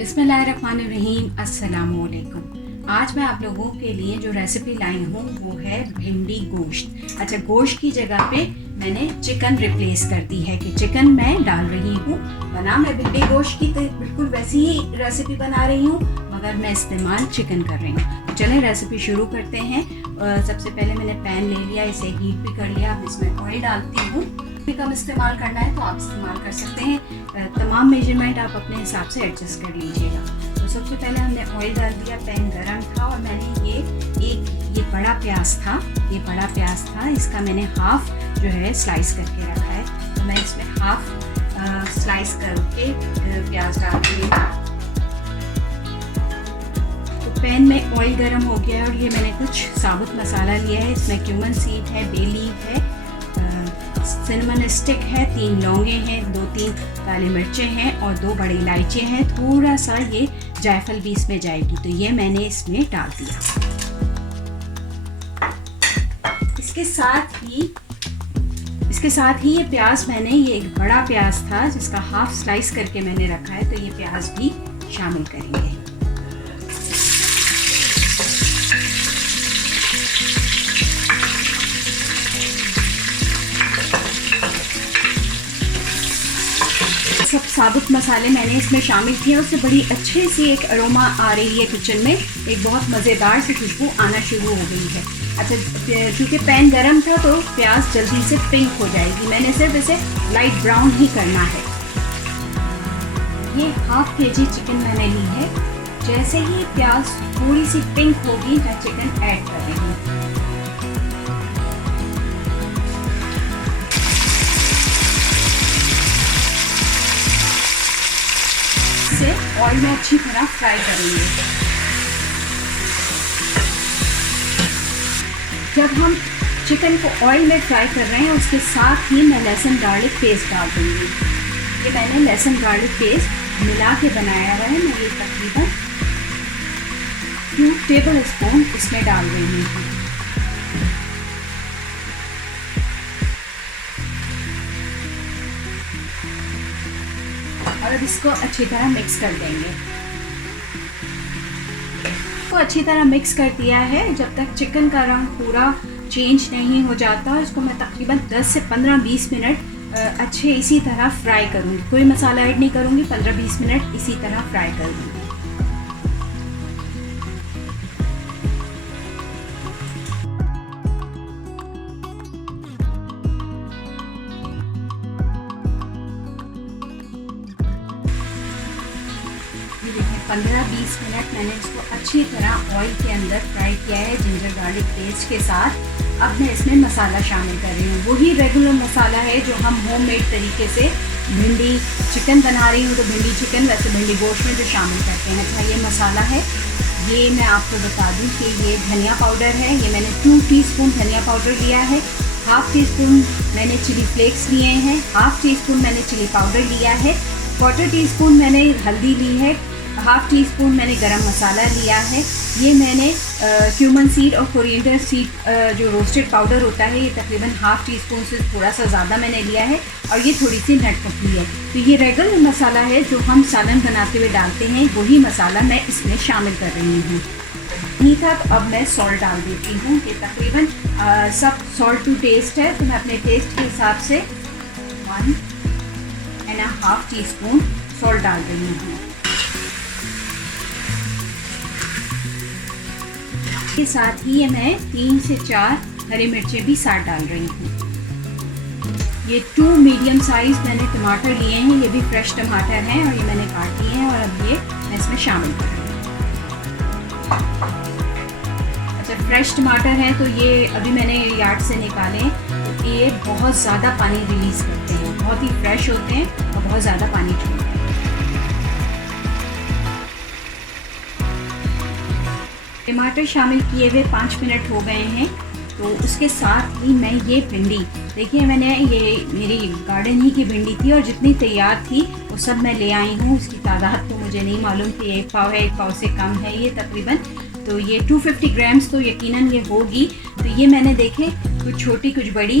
बिस्मिल्लाहिर्रहमानिर्रहीम, अस्सलामुअलैकुम। आज मैं आप लोगों के लिए जो रेसिपी लाई हूँ वो है भिंडी गोश्त। अच्छा, गोश्त की जगह पे मैंने चिकन रिप्लेस कर दी है कि चिकन मैं डाल रही हूँ। बना मैं भिंडी गोश्त की तो बिल्कुल वैसी ही रेसिपी बना रही हूँ, मगर मैं इस्तेमाल चिकन कर रही हूँ। तो चलें रेसिपी शुरू करते हैं। सबसे पहले मैंने पैन ले लिया, इसे हीट भी कर लिया। अब इसमें ऑयल डालती हूँ। भी कम इस्तेमाल करना है तो आप इस्तेमाल कर सकते हैं। तमाम मेजरमेंट आप अपने हिसाब से एडजस्ट कर लीजिएगा। तो सबसे पहले हमने ऑयल डाल दिया, पैन गरम था और मैंने ये बड़ा प्याज था, इसका मैंने हाफ जो है स्लाइस करके रखा है। तो मैं इसमें हाफ स्लाइस करके प्याज डाल रही हूँ। तो पैन में ऑयल गरम हो गया और ये मैंने कुछ साबुत मसाला लिया है। इसमें क्यूमन सीड है, बे लीफ है, सिनेमन स्टिक है, 3 लौंगे हैं, 2-3 काली मिर्चें हैं और 2 बड़ी इलायची हैं। थोड़ा सा ये जायफल भी इसमें जाएगी, तो ये मैंने इसमें डाल दिया। इसके साथ ही ये प्याज, मैंने ये एक बड़ा प्याज था जिसका हाफ स्लाइस करके मैंने रखा है, तो ये प्याज भी शामिल करेंगे। सब साबुत मसाले मैंने इसमें शामिल किए, उससे बड़ी अच्छी सी एक अरोमा आ रही है किचन में, एक बहुत मज़ेदार सी खुशबू आना शुरू हो गई है। अच्छा, चूँकि पैन गरम था तो प्याज जल्दी से पिंक हो जाएगी। मैंने सिर्फ इसे लाइट ब्राउन ही करना है। ये हाफ केजी चिकन मैंने ली है। जैसे ही प्याज थोड़ी सी पिंक होगी मैं चिकन ऐड कर रही हूँ। ऑयल में अच्छी तरह फ्राई करेंगे। जब हम चिकन को ऑयल में फ्राई कर रहे हैं उसके साथ ही मैं लहसुन गार्लिक पेस्ट डाल दूँगी। ये मैंने लहसुन गार्लिक पेस्ट मिला के बनाया हुआ है। मैं ये तकरीबन 2 टेबल स्पून इसमें डाल रही हूँ। और इसको अच्छी तरह मिक्स कर देंगे। इसको अच्छी तरह मिक्स कर दिया है। जब तक चिकन का रंग पूरा चेंज नहीं हो जाता, इसको मैं तकरीबन 10 से 15-20 मिनट अच्छे इसी तरह फ्राई करूँगी। कोई मसाला ऐड नहीं करूँगी, 15-20 मिनट इसी तरह फ्राई करूँगी। ये देखिए 15-20 मिनट मैंने इसको अच्छी तरह ऑयल के अंदर फ्राई किया है जिंजर गार्लिक पेस्ट के साथ। अब मैं इसमें मसाला शामिल कर रही हूँ। वही रेगुलर मसाला है जो हम होममेड तरीके से भिंडी चिकन बना रही हूँ, तो भिंडी चिकन वैसे भिंडी गोश्त में जो शामिल करते हैं। अच्छा, ये मसाला है। ये मैं आपको बता दूँ कि ये धनिया पाउडर है। ये मैंने 2 टीस्पून धनिया पाउडर लिया है। हाफ़ टी स्पून मैंने चिली फ्लेक्स लिए हैं। हाफ़ टी स्पून मैंने चिली पाउडर लिया है। 1/4 टीस्पून मैंने हल्दी ली है। हाफ़ टी स्पून मैंने गरम मसाला लिया है। ये मैंने क्यूमन सीड और कोरिएंडर सीड जो रोस्टेड पाउडर होता है, ये तकरीबन हाफ़ टी स्पून से थोड़ा सा ज़्यादा मैंने लिया है। और ये थोड़ी सी नटखटी है। तो ये रेगुलर मसाला है जो हम सालन बनाते हुए डालते हैं, वही मसाला मैं इसमें शामिल कर रही हूँ। नहीं था तो अब मैं सॉल्ट डाल देती हूँ कि तकरीबन सब सॉल्ट टू टेस्ट है, तो मैं अपने टेस्ट के हिसाब से 1.5 टीस्पून सॉल्ट डाल रही हूँ। के साथ ही मैं 3 से 4 हरी मिर्चें भी साथ डाल रही हूँ। ये 2 मीडियम साइज मैंने टमाटर लिए हैं। ये भी फ्रेश टमाटर हैं और ये मैंने काट लिए हैं और अब ये मैं इसमें शामिल कर रही हूँ। अच्छा, फ्रेश टमाटर हैं तो ये अभी मैंने यार्ड से निकाले। तो ये बहुत ज़्यादा पानी रिलीज़ करते हैं, बहुत ही फ्रेश होते हैं और बहुत ज़्यादा पानी छोड़ते हैं। टमाटर शामिल किए हुए 5 मिनट हो गए हैं। तो उसके साथ ही मैं ये भिंडी, देखिए मैंने ये मेरी गार्डन ही की भिंडी थी और जितनी तैयार थी वो सब मैं ले आई हूँ। इसकी तादाद तो मुझे नहीं मालूम कि 1 पाव है, 1 पाव से कम है ये तकरीबन। तो ये 250 ग्राम्स तो यकीनन ये होगी। तो ये मैंने देखे कुछ छोटी कुछ बड़ी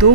2